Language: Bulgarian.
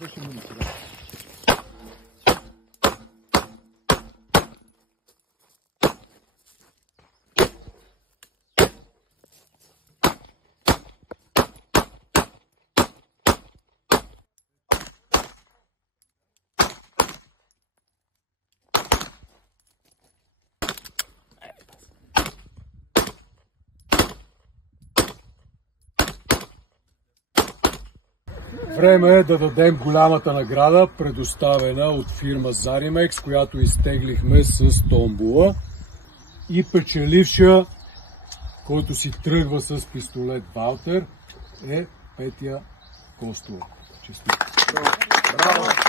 свършим на сега. Време е да дадем голямата награда, предоставена от фирма Заримекс, която изтеглихме с томбула. И печеливша, който си тръгва с пистолет Валтер, е Петя Костова. Честито! Браво!